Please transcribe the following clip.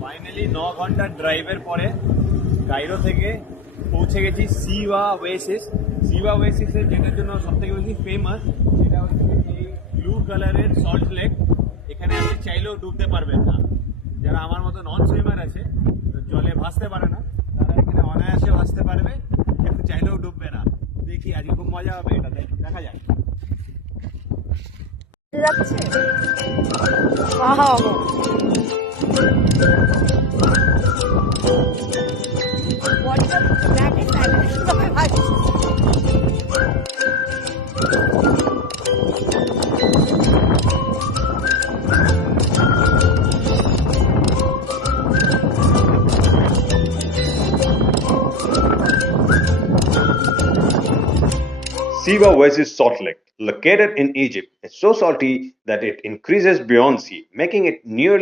Finally 9 ঘন্টার ড্রাইভের পরে কায়রো থেকে পৌঁছে গেছি সিওয়া ওয়েসিস। সিওয়া ওয়েসিসের যেটার জন্য সব থেকে বেশি ফেমাস সেটা হচ্ছে এই ব্লু কালারের সল্ট লেক। এখানে আপনি চাইলেও ডুবতে পারবেন না। যারা আমার মতো নন সুইমার আছে, জলে ভাসতে পারে না, তারা এখানে অনায়াসে ভাসতে পারবে, কিন্তু চাইলেও ডুববে না। দেখি আজকে খুব মজা হবে, এটাতে দেখা যাক। যাচ্ছে আহা বডিটা ফ্ল্যাটে ফ্ল্যাটে সবাই ভাসছে Siwa Oasis Salt Lake, located in Egypt, is so salty that it increases beyond sea, making it nearly